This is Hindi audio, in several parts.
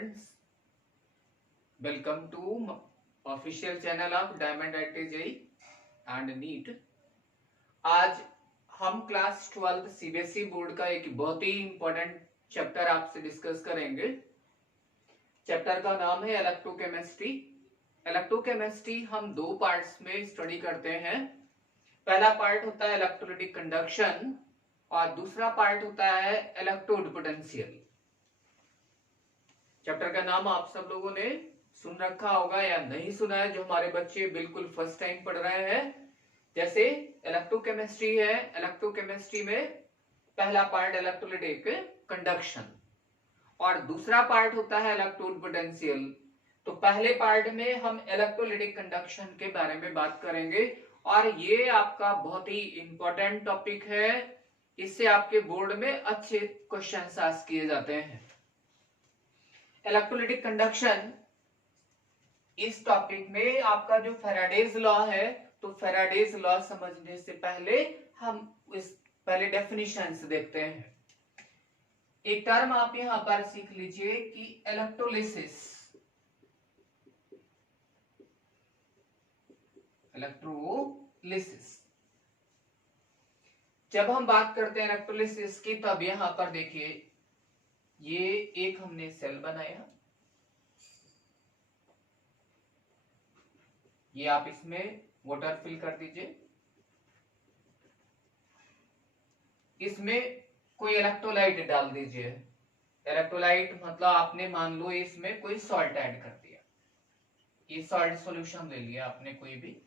Students, welcome to official channel of Diamond IIT and NEET. आज हम क्लास 12 CBSE बोर्ड का एक बहुत ही इंपॉर्टेंट चैप्टर आपसे डिस्कस करेंगे। चैप्टर का नाम है इलेक्ट्रोकेमिस्ट्री। इलेक्ट्रोकेमिस्ट्री हम दो पार्ट्स में स्टडी करते हैं। पहला पार्ट होता है इलेक्ट्रोलाइटिक कंडक्शन और दूसरा पार्ट होता है इलेक्ट्रोड पोटेंशियल। चैप्टर का नाम आप सब लोगों ने सुन रखा होगा या नहीं सुना है, जो हमारे बच्चे बिल्कुल फर्स्ट टाइम पढ़ रहे हैं। जैसे इलेक्ट्रोकेमिस्ट्री है, इलेक्ट्रोकेमिस्ट्री में पहला पार्ट इलेक्ट्रोलाइटिक कंडक्शन और दूसरा पार्ट होता है इलेक्ट्रोड पोटेंशियल। तो पहले पार्ट में हम इलेक्ट्रोलाइटिक कंडक्शन के बारे में बात करेंगे और ये आपका बहुत ही इंपॉर्टेंट टॉपिक है। इससे आपके बोर्ड में अच्छे क्वेश्चंस आस्क किए जाते हैं। इलेक्ट्रोलाइटिक कंडक्शन, इस टॉपिक में आपका जो फैराडेज लॉ है, तो फैराडेज लॉ समझने से पहले हम इस पहले डेफिनेशंस देखते हैं। एक टर्म आप यहां पर सीख लीजिए कि इलेक्ट्रोलिसिस। इलेक्ट्रोलिसिस, जब हम बात करते हैं इलेक्ट्रोलिसिस की, तब यहां पर देखिए ये एक हमने सेल बनाया, ये आप इसमें वाटर फिल कर दीजिए। इसमें कोई इलेक्ट्रोलाइट डाल दीजिए। इलेक्ट्रोलाइट मतलब आपने मान लो इसमें कोई सॉल्ट ऐड कर दिया, ये सॉल्ट सॉल्यूशन ले लिया आपने कोई भी।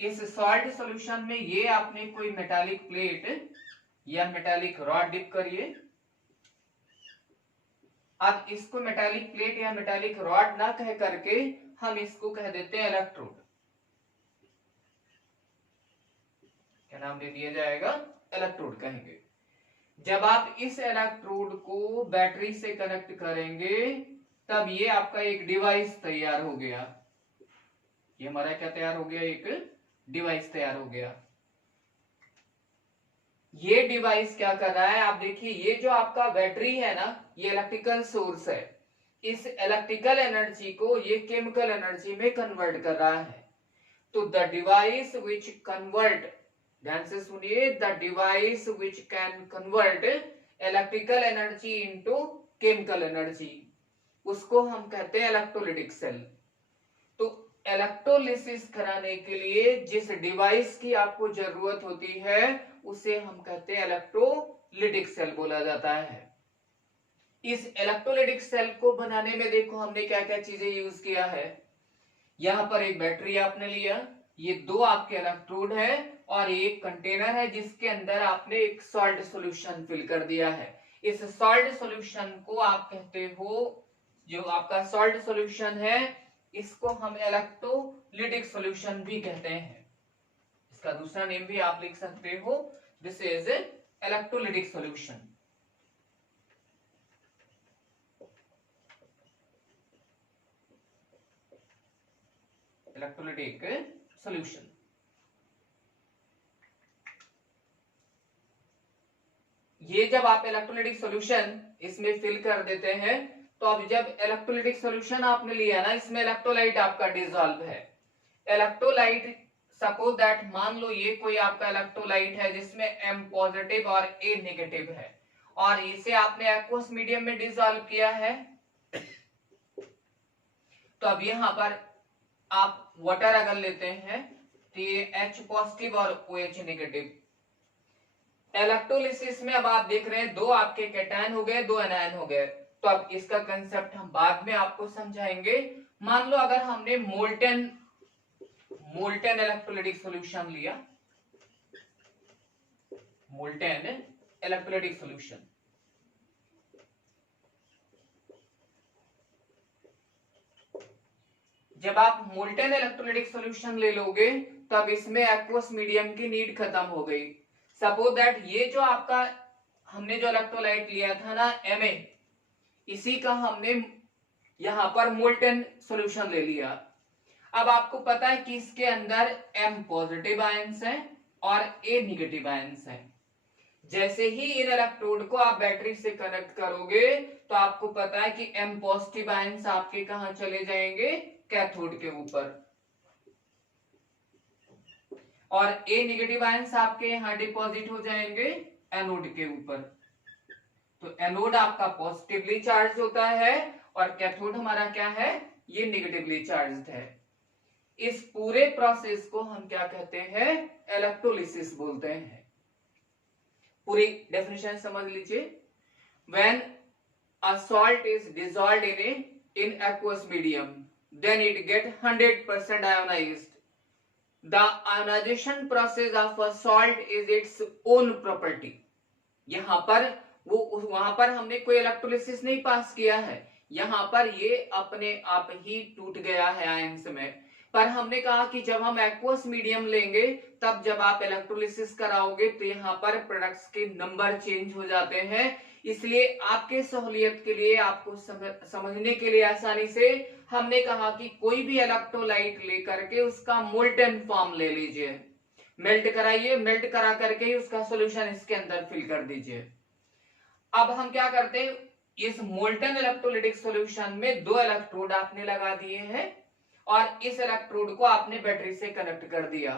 इस सॉल्ट सॉल्यूशन में ये आपने कोई मेटालिक प्लेट या मेटालिक रॉड डिप करिए। अब इसको मेटालिक प्लेट या मेटालिक रॉड ना कह करके हम इसको कह देते हैं इलेक्ट्रोड। क्या नाम दे दिया जाएगा? इलेक्ट्रोड कहेंगे। जब आप इस इलेक्ट्रोड को बैटरी से कनेक्ट करेंगे तब ये आपका एक डिवाइस तैयार हो गया। ये हमारा क्या तैयार हो गया? एक डिवाइस तैयार हो गया। ये डिवाइस क्या कर रहा है? आप देखिए, ये जो आपका बैटरी है ना, ये इलेक्ट्रिकल सोर्स है। इस इलेक्ट्रिकल एनर्जी को ये केमिकल एनर्जी में कन्वर्ट कर रहा है। तो द डिवाइस विच कन्वर्ट, ध्यान से सुनिए, the device which can convert electrical energy into chemical energy, उसको हम कहते हैं इलेक्ट्रोलाइटिक सेल। तो इलेक्ट्रोलिसिस कराने के लिए जिस डिवाइस की आपको जरूरत होती है उसे हम कहते हैं इलेक्ट्रोलाइटिक सेल बोला जाता है। इस इलेक्ट्रोलाइटिक सेल को बनाने में देखो हमने क्या क्या चीजें यूज किया है। यहां पर एक बैटरी आपने लिया, ये दो आपके इलेक्ट्रोड है और एक कंटेनर है जिसके अंदर आपने एक सॉल्ट सॉल्यूशन फिल कर दिया है। इस सॉल्ट सॉल्यूशन को आप कहते हो, जो आपका सॉल्ट सॉल्यूशन है इसको हम इलेक्ट्रोलाइटिक सॉल्यूशन भी कहते हैं। इसका दूसरा नेम भी आप लिख सकते हो, this is electrolytic solution. Electrolytic solution. ये जब आप इलेक्ट्रोलाइटिक सॉल्यूशन इसमें फिल कर देते हैं, तो अब जब इलेक्ट्रोलाइटिक सॉल्यूशन आपने लिया ना, इसमें इलेक्ट्रोलाइट आपका डिसॉल्व है। इलेक्ट्रोलाइट, सपोज दैट, मान लो ये कोई आपका इलेक्ट्रोलाइट है जिसमें M पॉजिटिव और A नेगेटिव है और इसे आपने एक्वस मीडियम में डिसॉल्व किया है। तो अब यहां पर आप वाटर अगर लेते हैं तो ये H पॉजिटिव और OH नेगेटिव। इलेक्ट्रोलिसिस में अब आप देख रहे हैं दो आपके कैटायन हो गए, दो एनायन हो गए। तो अब इसका कंसेप्ट हम बाद में आपको समझाएंगे। मान लो अगर हमने मोल्टेन इलेक्ट्रोलाइटिक सॉल्यूशन लिया, मोल्टेन इलेक्ट्रोलाइटिक सॉल्यूशन, जब आप मोल्टेन इलेक्ट्रोलाइटिक सॉल्यूशन ले लोगे तब इसमें एक्वस मीडियम की नीड खत्म हो गई। सपोज दैट ये जो आपका हमने जो इलेक्ट्रोलाइट लिया था ना Ma, इसी का हमने यहां पर मोल्टेन सॉल्यूशन ले लिया। अब आपको पता है कि इसके अंदर M पॉजिटिव आयंस है और A नेगेटिव आयंस है। जैसे ही इन इलेक्ट्रोड को आप बैटरी से कनेक्ट करोगे तो आपको पता है कि M पॉजिटिव आयंस आपके कहां चले जाएंगे, कैथोड के ऊपर, और A नेगेटिव आयंस आपके यहां डिपॉजिट हो जाएंगे एनोड के ऊपर। तो एनोड आपका पॉजिटिवली चार्ज होता है और कैथोड हमारा क्या है, ये नेगेटिवली चार्ज्ड है। इस पूरे प्रोसेस को हम क्या कहते हैं, इलेक्ट्रोलिसिस बोलते हैं। पूरी डेफिनेशन समझ लीजिए। When a salt is dissolved in aqueous medium, then it get 100% ionized. The ionization process of a salt is its own property. यहां पर वहां पर हमने कोई इलेक्ट्रोलिसिस नहीं पास किया है, यहां पर ये अपने आप ही टूट गया है आयंस में। पर हमने कहा कि जब हम एक्वस मीडियम लेंगे तब जब आप इलेक्ट्रोलिसिस कराओगे तो यहाँ पर प्रोडक्ट्स के नंबर चेंज हो जाते हैं। इसलिए आपके सहूलियत के लिए, आपको समझने के लिए आसानी से हमने कहा कि कोई भी इलेक्ट्रोलाइट लेकर के उसका मोल्टन फॉर्म ले लीजिए, मेल्ट कराइए, मेल्ट करा करके ही उसका सॉल्यूशन इसके अंदर फिल कर दीजिए। अब हम क्या करते हैं, इस मोल्टन इलेक्ट्रोलाइटिक सॉल्यूशन में 2 इलेक्ट्रोड आपने लगा दिए हैं और इस इलेक्ट्रोड को आपने बैटरी से कनेक्ट कर दिया।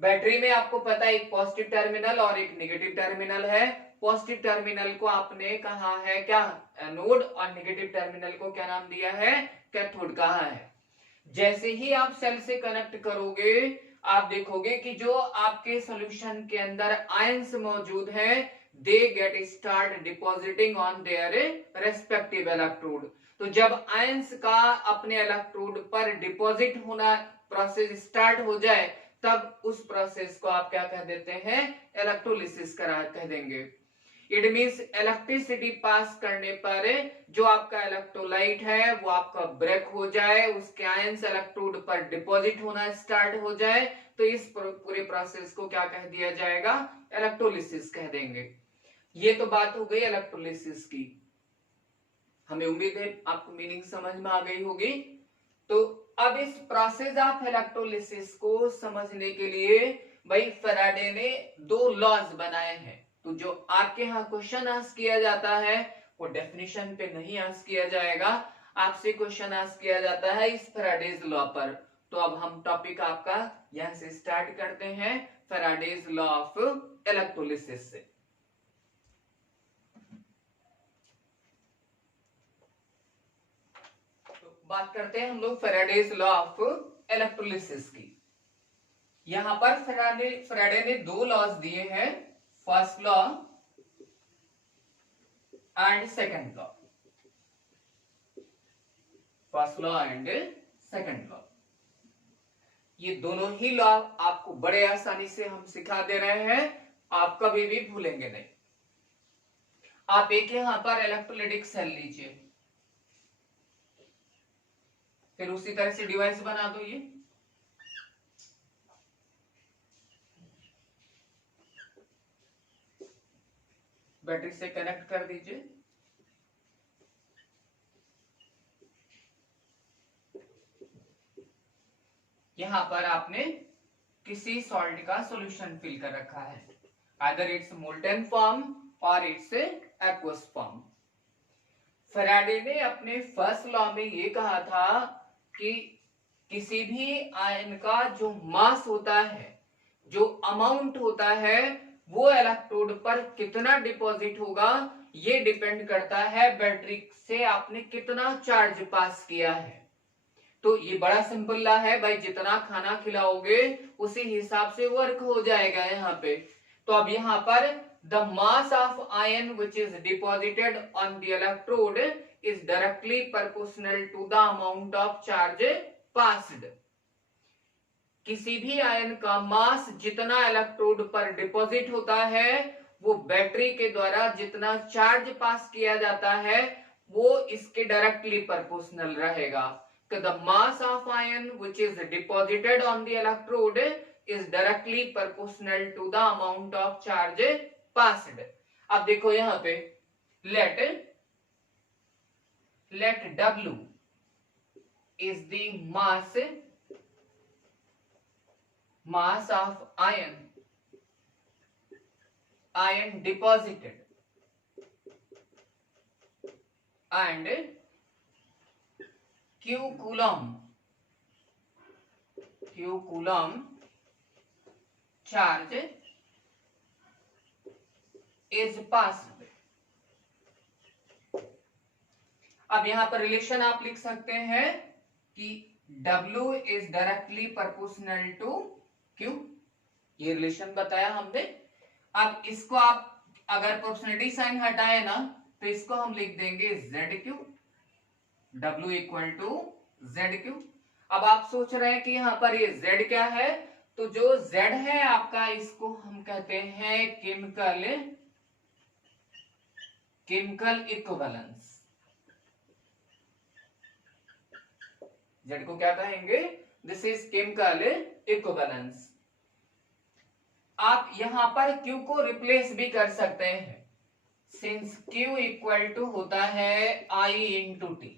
बैटरी में आपको पता है एक पॉजिटिव टर्मिनल और एक नेगेटिव टर्मिनल है। पॉजिटिव टर्मिनल को आपने कहा है क्या, एनोड, और नेगेटिव टर्मिनल को क्या नाम दिया है, कैथोड कहा है। जैसे ही आप सेल से कनेक्ट करोगे आप देखोगे कि जो आपके सॉल्यूशन के अंदर आयंस मौजूद हैं, they get start depositing on their respective electrode. तो जब आयंस का अपने इलेक्ट्रोड पर डिपॉजिट होना प्रोसेस स्टार्ट हो जाए तब उस प्रोसेस को आप क्या कह देते हैं, इलेक्ट्रोलिसिस कह देंगे। इट मींस इलेक्ट्रिसिटी पास करने पर जो आपका इलेक्ट्रोलाइट है वो आपका ब्रेक हो जाए, उसके आयंस इलेक्ट्रोड पर डिपॉजिट होना स्टार्ट हो जाए, तो इस पूरे प्रोसेस को क्या कह दिया जाएगा, इलेक्ट्रोलिसिस कह देंगे। ये तो बात हो गई इलेक्ट्रोलिसिस की। हमें उम्मीद है आपको मीनिंग समझ में आ गई होगी। तो अब इस प्रोसेस ऑफ इलेक्ट्रोलिसिस को समझने के लिए भाई फैराडे ने 2 लॉज बनाए हैं। तो जो आपके यहाँ क्वेश्चन आस्क किया जाता है वो डेफिनेशन पे नहीं आस्क किया जाएगा, आपसे क्वेश्चन आस्क किया जाता है इस फैराडेज लॉ पर। तो अब हम टॉपिक आपका यहां से स्टार्ट करते हैं, फैराडेज लॉ ऑफ इलेक्ट्रोलिसिस से। बात करते हैं हम लोग फैराडेज लॉ ऑफ इलेक्ट्रोलिसिस की। यहां पर फैराडे ने 2 लॉज दिए हैं, first law and second law. First law and second law, ये दोनों ही लॉ आपको बड़े आसानी से हम सिखा दे रहे हैं, आप कभी भी भूलेंगे नहीं। आप एक यहां पर इलेक्ट्रोलाइटिक सेल लीजिए, फिर उसी तरह से डिवाइस बना दो, ये बैटरी से कनेक्ट कर दीजिए। यहां पर आपने किसी सॉल्ट का सॉल्यूशन फिल कर रखा है, आइदर इट्स मोल्टन फॉर्म और इट्स एक्वस फॉर्म। फैराडे ने अपने फर्स्ट लॉ में ये कहा था कि किसी भी आयन का जो मास होता है, जो अमाउंट होता है, वो इलेक्ट्रोड पर कितना डिपॉजिट होगा, ये डिपेंड करता है बैटरी से आपने कितना चार्ज पास किया है। तो ये बड़ा सिंपल लॉ है भाई, जितना खाना खिलाओगे उसी हिसाब से वर्क हो जाएगा यहाँ पे। तो अब यहाँ पर the mass of ion which is deposited on the electrode is directly proportional to the amount of charge passed. किसी भी आयन का मास जितना इलेक्ट्रोड पर डिपॉजिट होता है वो बैटरी के द्वारा जितना चार्ज पास किया जाता है वो इसके डायरेक्टली प्रोपोर्शनल रहेगा। So the mass of ion which is deposited on the electrode is directly proportional to the amount of charge passed. अब देखो यहाँ पे let W is the mass of ion ion deposited and q coulomb charge is passed. अब यहां पर रिलेशन आप लिख सकते हैं कि W is directly proportional to Q, ये रिलेशन बताया हमने। अब इसको आप अगर प्रोपोर्शनलिटी साइन हटाए ना तो इसको हम लिख देंगे ZQ, W equal to ZQ। अब आप सोच रहे हैं कि यहां पर ये Z क्या है, तो जो Z है आपका इसको हम कहते हैं केमिकल इक्विवेलेंस। Z को क्या कहेंगे, दिस इज केमिकल इक्विवेलेंस। आप यहां पर Q को रिप्लेस भी कर सकते हैं, सिंस Q इक्वल टू होता है I इंटू T,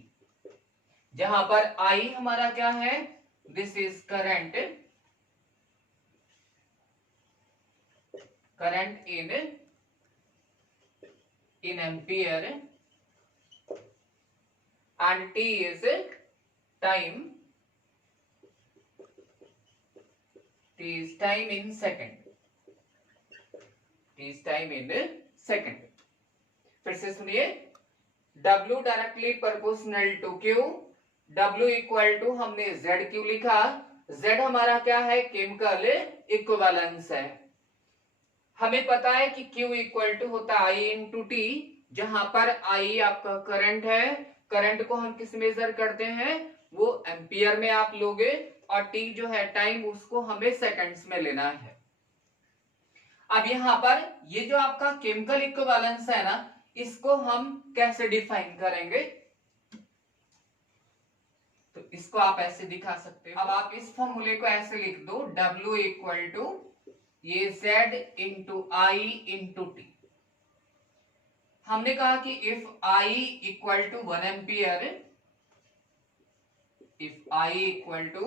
जहां पर I हमारा क्या है, this is current in ampere and T is time in second, फिर से सुनिए, W directly proportional to Q, W equal to हमने ZQ लिखा, Z हमारा क्या है, केमिकल इक्विवेलेंस है। हमें पता है कि Q इक्वल टू होता है I इंटू T, जहां पर I आपका करंट है, करंट को हम किस मेजर करते हैं, वो एम्पियर में आप लोगे, और T जो है टाइम, उसको हमें सेकंड्स में लेना है। अब यहां पर ये जो आपका केमिकल इक्विवेलेंस है ना, इसको हम कैसे डिफाइन करेंगे, तो इसको आप ऐसे दिखा सकते हो। अब आप इस फॉर्मूले को ऐसे लिख दो, W इक्वल टू ये Z into I into T। हमने कहा कि if I equal to 1 ampere, if I equal to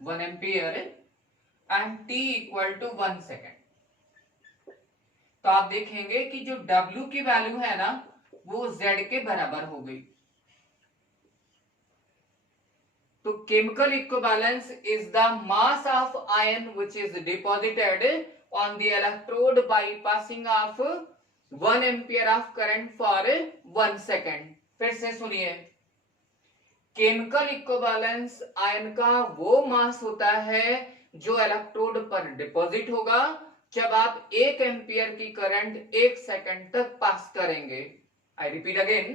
1 ampere and T equal to 1 second, तो आप देखेंगे कि जो W की वैल्यू है ना, वो Z के बराबर हो गई। तो chemical equivalence is the mass of ion which is deposited on the electrode by passing of 1 ampere of current for 1 second. फिर से सुनिए, केमिकल इक्विवेलेंस आयन का वो मास होता है जो इलेक्ट्रोड पर डिपॉजिट होगा जब आप 1 एम्पियर की करंट 1 सेकेंड तक पास करेंगे। I repeat again,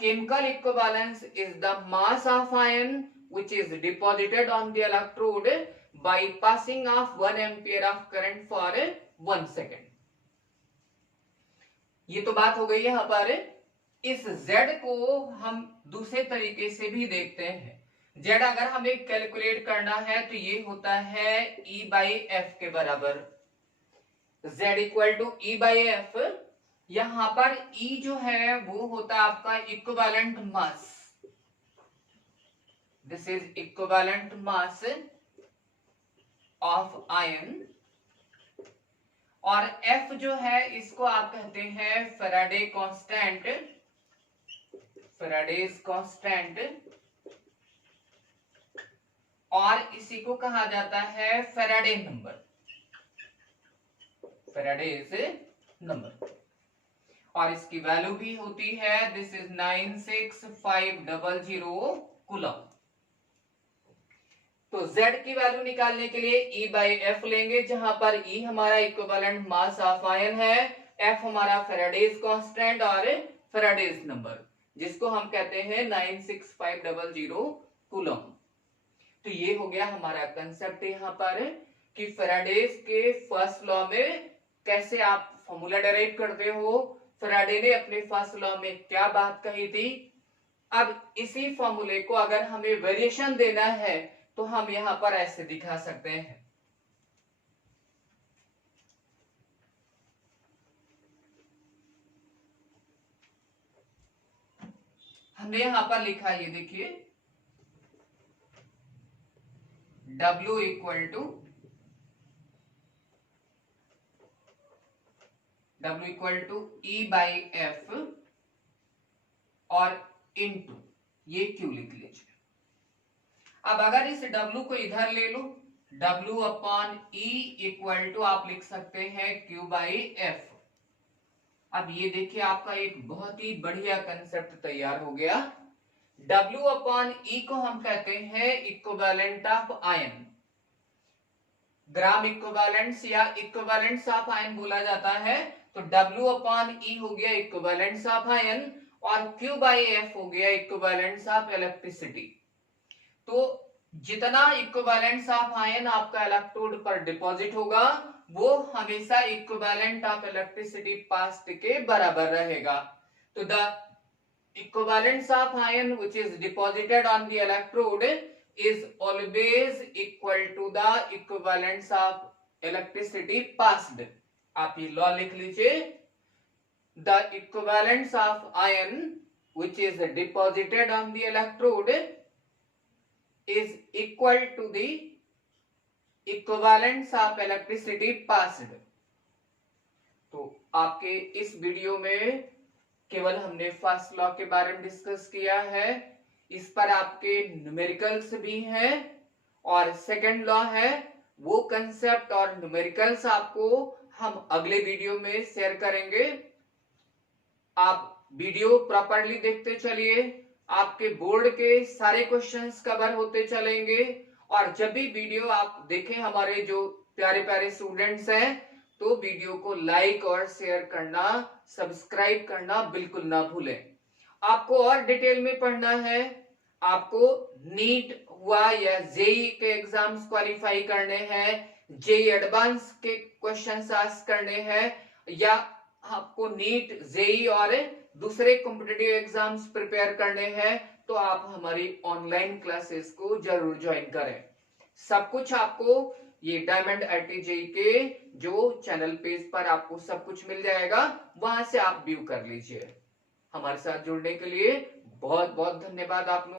chemical equivalence is the mass of ion which is deposited on the electrode by passing of 1 ampere of current for 1 second। ये तो बात हो गई यहाँ पर। इस Z को हम दूसरे तरीके से भी देखते हैं। Z अगर हमें कैलकुलेट करना है तो ये होता है E by F के बराबर। Z equal to E by F, यहाँ पर E जो है वो होता है आपका equivalent mass, this is equivalent mass of ion, और F जो है इसको आप कहते हैं फैराडे कांस्टेंट, फैराडेज कांस्टेंट, और इसी को कहा जाता है फैराडे नंबर, फैराडेज नंबर, और इसकी वैल्यू भी होती है दिस इज 96500 कूलम। तो Z की वैल्यू निकालने के लिए E by F लेंगे, जहां पर E हमारा इक्विवेलेंट मास ऑफ आयन है, F हमारा फैराडेज कांस्टेंट और फैराडेज नंबर, जिसको हम कहते हैं 96500 कूलम। तो ये हो गया हमारा कंसेप्ट यहाँ पर कि फैराडेज के फर्स्ट लॉ में कैसे आप फॉर्मूला डेराइव करते हो, फैराडे ने अपने फर्स्ट लॉ में क्या बात कही थी। अब इसी फॉर्मूले को अगर हमें वेरिएशन देना है तो हम यहां पर ऐसे दिखा सकते हैं। हमने यहां पर लिखा, ये देखिए, W equal to W equal to E by F और इनटू ये Q लिख लीजिए। अब अगर इस W को इधर ले लो, W upon E equal to आप लिख सकते हैं Q बाई एफ। अब ये देखिए आपका एक बहुत ही बढ़िया कंसेप्ट तैयार हो गया। W अपॉन E को हम कहते हैं equivalent of ion, gram equivalents या इक्विवेलेंट्स ऑफ आयन बोला जाता है। तो W अपॉन E हो गया इक्विवेलेंट्स ऑफ आयन और Q बाई एफ हो गया इक्विवेलेंट्स ऑफ इलेक्ट्रिसिटी। तो जितना इक्विवेलेंट्स ऑफ आयन आपका इलेक्ट्रोड पर डिपॉजिट होगा वो हमेशा इक्विवेलेंट ऑफ इलेक्ट्रिसिटी पास्ड के बराबर रहेगा। तो the equivalents of ion which is deposited on the electrode is always equal to the equivalence of electricity passed। आप ये लॉ लिख लीजिए, the equivalence of ion which is deposited on the electrode is equal to the equivalence of electricity passed। तो आपके इस वीडियो में केवल हमने फर्स्ट लॉ के बारे में डिस्कस किया है, इस पर आपके न्यूमेरिकल्स भी हैं और सेकंड लॉ है वो कंसेप्ट और न्यूमेरिकल्स आपको हम अगले वीडियो में शेयर करेंगे। आप वीडियो प्रॉपरली देखते चलिए, आपके बोर्ड के सारे क्वेश्चंस कवर होते चलेंगे और जब भी वीडियो आप देखें हमारे जो प्यारे प्यारे स्टूडेंट्स हैं तो वीडियो को लाइक और शेयर करना, सब्सक्राइब करना बिल्कुल ना भूलें। आपको और डिटेल में पढ़ना है, आपको नीट हुआ या जेई के एग्जाम्स क्वालिफाई करने हैं, जेई एडवांस के क्वेश्चंस आस्क करने हैं या आपको नीट जेई और दूसरे कॉम्पिटिटिव एग्जाम्स प्रिपेयर करने हैं तो आप हमारी ऑनलाइन क्लासेस को जरूर ज्वाइन करें। सब कुछ आपको ये डायमंड IIT जेई के जो चैनल पेज पर आपको सब कुछ मिल जाएगा, वहां से आप व्यू कर लीजिए। हमारे साथ जुड़ने के लिए बहुत बहुत धन्यवाद आप लोग।